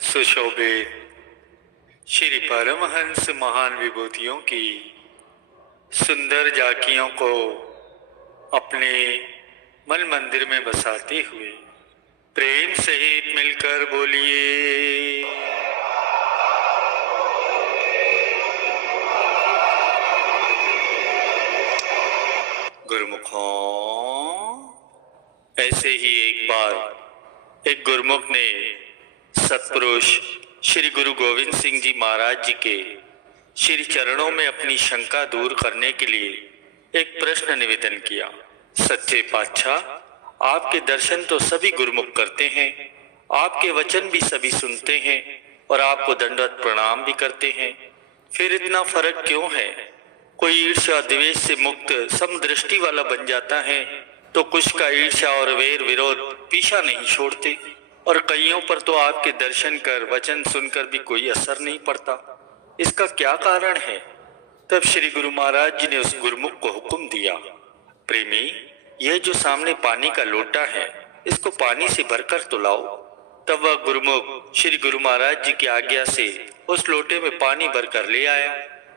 सुशोभित श्री परमहंस महान विभूतियों की सुंदर झांकियों को अपने मन मंदिर में बसाते हुए प्रेम सहित मिलकर बोलिए। गुरुमुखों, ऐसे ही एक बार एक गुरुमुख ने सतपुरुष श्री गुरु गोविंद सिंह जी महाराज जी के श्री चरणों में अपनी शंका दूर करने के लिए एक प्रश्न निवेदन किया। सच्चे पातशाह, आपके दर्शन तो सभी गुरुमुख करते हैं, आपके वचन भी सभी सुनते हैं और आपको दंडवत प्रणाम भी करते हैं, फिर इतना फर्क क्यों है? कोई ईर्ष्या द्वेष से मुक्त समदृष्टि वाला बन जाता है तो कुछ का ईर्ष्या और वैर विरोध पीछा नहीं छोड़ते, और कईयों पर तो आपके दर्शन कर वचन सुनकर भी कोई असर नहीं पड़ता। इसका क्या कारण है? तब श्री गुरु महाराज जी ने उस गुरुमुख को हुक्म दिया, प्रेमी, यह जो सामने पानी का लोटा है, इसको पानी से भरकर तो लाओ। तब वह गुरुमुख श्री गुरु महाराज जी की आज्ञा से उस लोटे में पानी भरकर ले आया।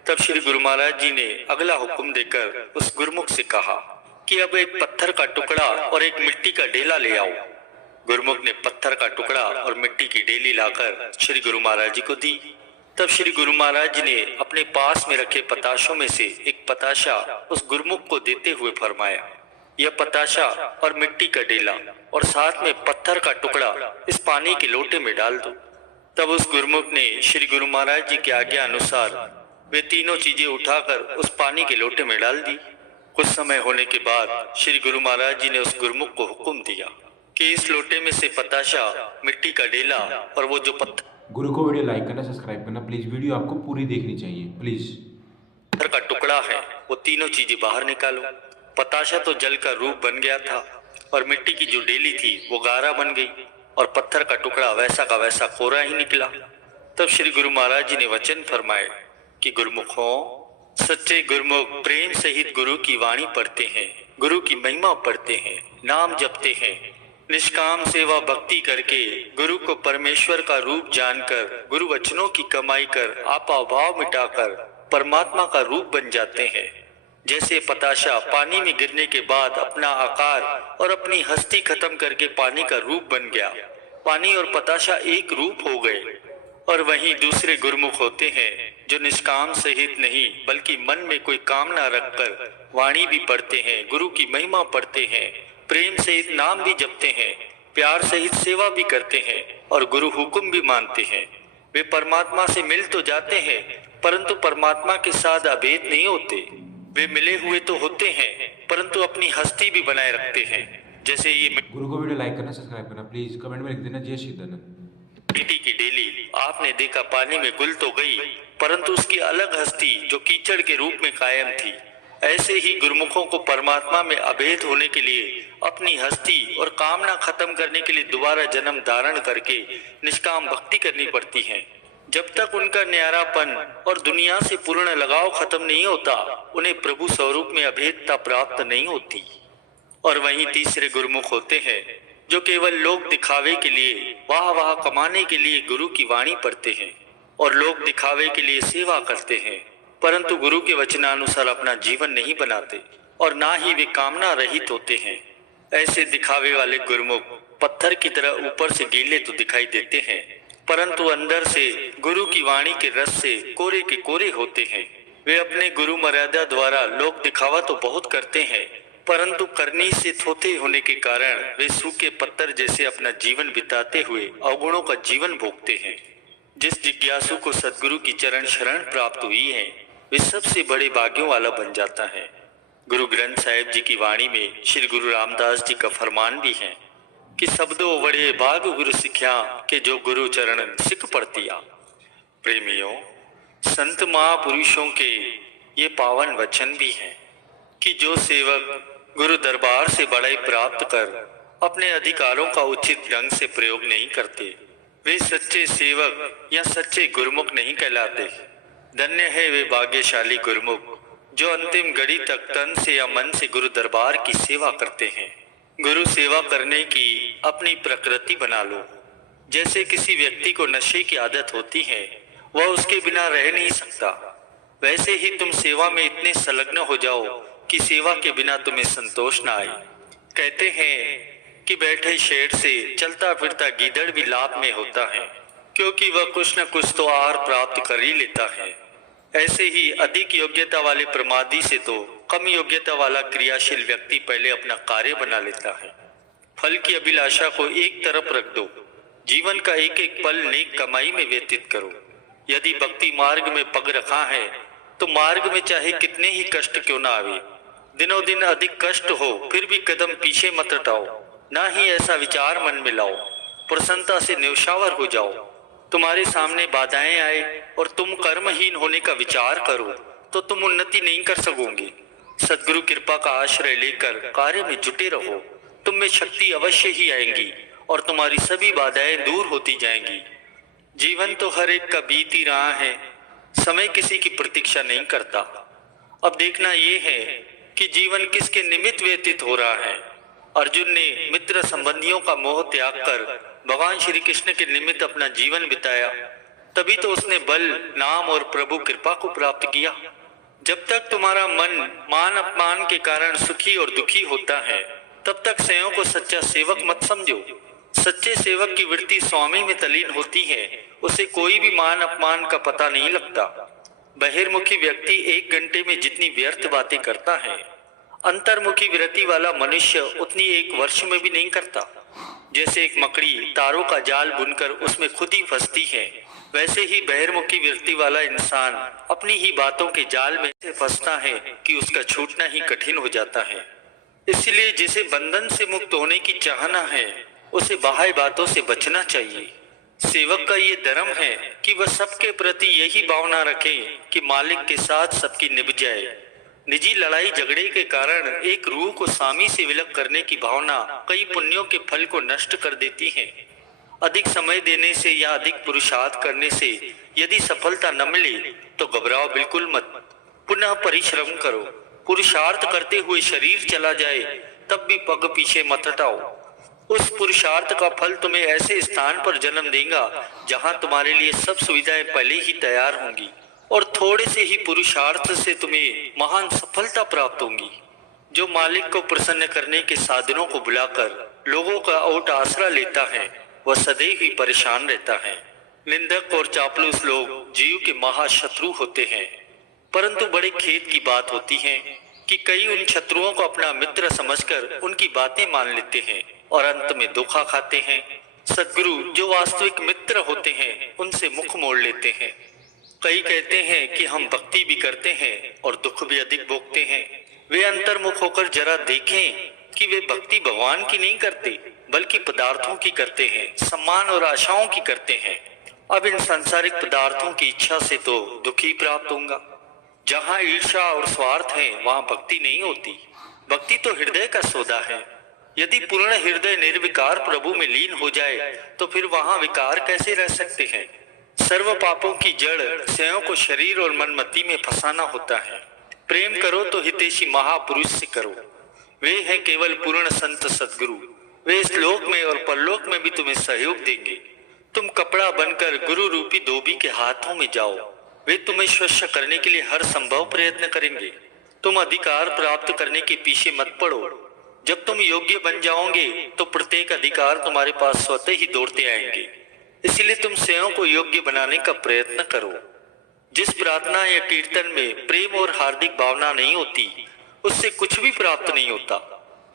तब श्री गुरु महाराज जी ने अगला हुक्म देकर उस गुरुमुख से कहा कि अब एक पत्थर का टुकड़ा और एक मिट्टी का ढेला ले आओ। गुरुमुख ने पत्थर का टुकड़ा और मिट्टी की ढेली लाकर श्री गुरु महाराज जी को दी। तब श्री गुरु महाराज जी ने अपने पास में रखे पताशों में से एक पताशा उस गुरुमुख को देते हुए फरमाया, यह पताशा और मिट्टी का ढेला और साथ में पत्थर का टुकड़ा इस पानी के लोटे में डाल दो। तब उस गुरुमुख ने श्री गुरु महाराज जी की आज्ञा अनुसार वे तीनों चीजें उठाकर उस पानी के लोटे में डाल दी। कुछ समय होने के बाद श्री गुरु महाराज जी ने उस गुरुमुख को हुक्म दिया कि इस लोटे में से पताशा, मिट्टी का ढेला और वो जो पत्थर गुरु को वीडियो लाइक करना, सब्सक्राइब करना प्लीज। वीडियो आपको पूरी देखनी चाहिए प्लीज। पत्थर का टुकड़ा है, वो तीनों चीजें बाहर निकालो। पताशा तो जल का रूप बन गया था और मिट्टी की जो ढेली थी वो गारा बन गई और पत्थर का टुकड़ा वैसा का वैसा कोरा ही निकला। तब श्री गुरु महाराज जी ने वचन फरमाए कि गुरुमुखों, सच्चे गुरुमुख प्रेम सहित गुरु की वाणी पढ़ते हैं, गुरु की महिमा पढ़ते हैं, नाम जपते हैं, निष्काम सेवा भक्ति करके गुरु को परमेश्वर का रूप जानकर गुरु वचनों की कमाई कर आपा भाव मिटाकर परमात्मा का रूप बन जाते हैं। जैसे पताशा पानी में गिरने के बाद अपना आकार और अपनी हस्ती खत्म करके पानी का रूप बन गया, पानी और पताशा एक रूप हो गए। और वहीं दूसरे गुरुमुख होते हैं जो निष्काम सहित नहीं बल्कि मन में कोई कामना रखकर वाणी भी पढ़ते हैं, गुरु की महिमा पढ़ते हैं, प्रेम सहित नाम भी जपते हैं, प्यार सहित सेवा भी करते हैं और गुरु हुक्म भी मानते हैं। वे परमात्मा से मिल तो जाते हैं परंतु परमात्मा के साथ अभेद नहीं होते। वे मिले हुए तो होते हैं परंतु अपनी हस्ती भी बनाए रखते हैं। जैसे ये गुरु को वीडियो लाइक करना, सब्सक्राइब करना प्लीज। कमेंट में लिख देना जय श्री धन। मिट्टी की ढेली आपने देखा पानी में घुल तो गई परंतु उसकी अलग हस्ती जो कीचड़ के रूप में कायम थी। ऐसे ही गुरुमुखों को परमात्मा में अभेद होने के लिए अपनी हस्ती और कामना खत्म करने के लिए दोबारा जन्म धारण करके निष्काम भक्ति करनी पड़ती है। जब तक उनका न्यारापन और दुनिया से पूर्ण लगाव खत्म नहीं होता, उन्हें प्रभु स्वरूप में अभेदता प्राप्त नहीं होती। और वहीं तीसरे गुरुमुख होते हैं जो केवल लोक दिखावे के लिए, वाह वाह कमाने के लिए गुरु की वाणी पढ़ते हैं और लोक दिखावे के लिए सेवा करते हैं, परंतु गुरु के वचनानुसार अपना जीवन नहीं बनाते और ना ही वे कामना रहित होते हैं। ऐसे दिखावे वाले गुरुमुख पत्थर की तरह ऊपर से गीले तो दिखाई देते हैं परंतु अंदर से गुरु की वाणी के रस से कोरे के कोरे होते हैं। वे अपने गुरु मर्यादा द्वारा लोक दिखावा तो बहुत करते हैं परंतु करनी से थोथे होने के कारण वे सूखे पत्थर जैसे अपना जीवन बिताते हुए अवगुणों का जीवन भोगते हैं। जिस जिज्ञासु को सदगुरु की चरण शरण प्राप्त हुई है वे सबसे बड़े भाग्यों वाला बन जाता है। गुरु ग्रंथ साहिब जी की वाणी में श्री गुरु रामदास जी का फरमान भी है कि शब्दों बड़े भाग गुरु सिख्या के जो गुरु चरण सिख पड़तिया। प्रेमियों, संत महापुरुषों के ये पावन वचन भी हैं कि जो सेवक गुरु दरबार से बड़ाई प्राप्त कर अपने अधिकारों का उचित ढंग से प्रयोग नहीं करते, वे सच्चे सेवक या सच्चे गुरुमुख नहीं कहलाते। धन्य है वे भाग्यशाली गुरुमुख जो अंतिम घड़ी तक तन से या मन से गुरु दरबार की सेवा करते हैं। गुरु सेवा करने की अपनी प्रकृति बना लो। जैसे किसी व्यक्ति को नशे की आदत होती है, वह उसके बिना रह नहीं सकता, वैसे ही तुम सेवा में इतने संलग्न हो जाओ कि सेवा के बिना तुम्हें संतोष न आए। कहते हैं कि बैठे शेर से चलता फिरता गीदड़ भी लाभ में होता है, क्योंकि वह कुछ न कुछ तो आहार प्राप्त कर ही लेता है। ऐसे ही अधिक योग्यता वाले प्रमादी से तो कम योग्यता वाला क्रियाशील व्यक्ति पहले अपना कार्य बना लेता है। फल की अभिलाषा को एक तरफ रख दो, जीवन का एक एक पल नेक कमाई में व्यतीत करो। यदि भक्ति मार्ग में पग रखा है तो मार्ग में चाहे कितने ही कष्ट क्यों ना आवे, दिनों दिन अधिक कष्ट हो फिर भी कदम पीछे मत हटाओ, ना ही ऐसा विचार मन में लाओ। प्रसन्नता से न्यौछावर हो जाओ। तुम्हारे सामने बाधाएं आए और तुम कर्महीन होने का विचार करो तो तुम उन्नति नहीं कर सकोगे। सद्गुरु कृपा का आश्रय लेकर कार्य में जुटे रहो, तुम में शक्ति अवश्य ही आएंगी और तुम्हारी सभी बाधाएं दूर होती जाएंगी। जीवन तो हर एक का बीत ही रहा है, समय किसी की प्रतीक्षा नहीं करता। अब देखना ये है कि जीवन किसके निमित्त व्यतीत हो रहा है। अर्जुन ने मित्र संबंधियों का मोह त्याग कर भगवान श्री कृष्ण के निमित्त अपना जीवन बिताया, तभी तो उसने बल, नाम और प्रभु कृपा को प्राप्त किया। जब तक तुम्हारा मन मान अपमान के कारण सुखी और दुखी होता है, तब तक स्वयं को सच्चा सेवक मत समझो। सच्चे सेवक की वृत्ति स्वामी में तलीन होती है, उसे कोई भी मान अपमान का पता नहीं लगता। बहिर्मुखी व्यक्ति 1 घंटे में जितनी व्यर्थ बातें करता है, अंतर्मुखी वृत्ति वाला मनुष्य उतनी 1 वर्ष में भी नहीं करता। जैसे एक मकड़ी तारों का जाल बुनकर उसमें खुद ही फंसती है, वैसे ही बहिर्मुखी वृत्ति वाला इंसान अपनी ही बातों के जाल में से फंसता है कि उसका छूटना ही कठिन हो जाता है। इसलिए जिसे बंधन से मुक्त होने की चाहना है, उसे बाह्य बातों से बचना चाहिए। सेवक का ये धर्म है कि वह सबके प्रति यही भावना रखे कि मालिक के साथ सबकी निभ जाए। निजी लड़ाई झगड़े के कारण एक रूह को स्वामी से विलग करने की भावना कई पुण्यों के फल को नष्ट कर देती है। अधिक समय देने से या अधिक पुरुषार्थ करने से यदि सफलता न मिले तो घबराओ बिल्कुल मत, पुनः परिश्रम करो। पुरुषार्थ करते हुए शरीर चला जाए तब भी पग पीछे मत हटाओ। उस पुरुषार्थ का फल तुम्हें ऐसे स्थान पर जन्म देगा जहां तुम्हारे लिए सब सुविधाएं पहले ही तैयार होंगी और थोड़े से ही पुरुषार्थ से तुम्हें महान सफलता प्राप्त होगी। जो मालिक को प्रसन्न करने के साधनों को बुलाकर लोगों का ओट आसरा लेता है, वह सदैव ही परेशान रहता है। निंदक और चापलूस लोग जीव के महाशत्रु होते हैं, परंतु बड़े खेद की बात होती है कि कई उन शत्रुओं को अपना मित्र समझकर उनकी बातें मान लेते हैं और अंत में धोखा खाते हैं। सद्गुरु जो वास्तविक मित्र होते हैं, उनसे मुख मोड़ लेते हैं। कई कहते हैं कि हम भक्ति भी करते हैं और दुख भी अधिक भोगते हैं। वे अंतर्मुख होकर जरा देखें कि वे भक्ति भगवान की नहीं करते, बल्कि पदार्थों की करते हैं, सम्मान और आशाओं की करते हैं। अब इन सांसारिक पदार्थों की इच्छा से तो दुखी प्राप्त होगा। जहाँ ईर्ष्या और स्वार्थ है, वहाँ भक्ति नहीं होती। भक्ति तो हृदय का सौदा है। यदि पूर्ण हृदय निर्विकार प्रभु में लीन हो जाए तो फिर वहाँ विकार कैसे रह सकते हैं। सर्व पापों की जड़ स्वयं को शरीर और मनमति में फंसाना होता है। प्रेम करो तो हितैषी महापुरुष से करो, वे हैं केवल पूर्ण संत सद्गुरु। वे इस लोक में और परलोक में भी तुम्हें सहयोग देंगे। तुम कपड़ा बनकर गुरु रूपी धोबी के हाथों में जाओ, वे तुम्हें स्वच्छ करने के लिए हर संभव प्रयत्न करेंगे। तुम अधिकार प्राप्त करने के पीछे मत पड़ो। जब तुम योग्य बन जाओगे तो प्रत्येक अधिकार तुम्हारे पास स्वतः ही दौड़ते आएंगे। इसलिए तुम स्वयं को योग्य बनाने का प्रयत्न करो। जिस प्रार्थना या कीर्तन में प्रेम और हार्दिक भावना नहीं होती, उससे कुछ भी प्राप्त नहीं होता।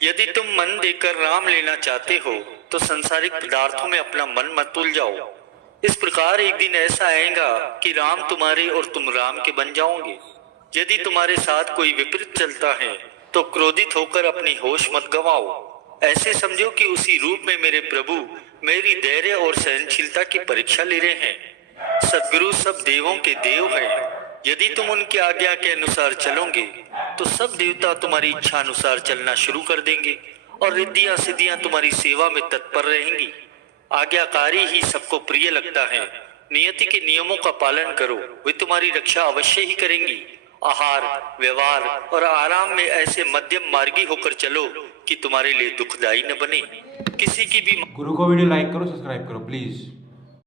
यदि तुम मन देकर राम लेना चाहते हो तो संसारिक पदार्थों में अपना मन मत उलझाओ। इस प्रकार एक दिन ऐसा आएगा कि राम तुम्हारे और तुम राम के बन जाओगे। यदि तुम्हारे साथ कोई विपरीत चलता है तो क्रोधित होकर अपनी होश मत गंवाओ। ऐसे समझो कि उसी रूप में मेरे प्रभु मेरी धैर्य और सहनशीलता की परीक्षा ले रहे हैं। सद्गुरु सब देवों के देव हैं। यदि तुम उनकी आज्ञा के अनुसार चलोगे तो सब देवता तुम्हारी इच्छा अनुसार चलना शुरू कर देंगे और रिद्धियां सिद्धियां तुम्हारी सेवा में तत्पर रहेंगी। आज्ञाकारी ही सबको प्रिय लगता है। नियति के नियमों का पालन करो, वे तुम्हारी रक्षा अवश्य ही करेंगी। आहार, व्यवहार और आराम में ऐसे मध्यम मार्गी होकर चलो कि तुम्हारे लिए दुखदायी न बने। किसी की भी गुरु को वीडियो लाइक करो, सब्सक्राइब करो प्लीज़।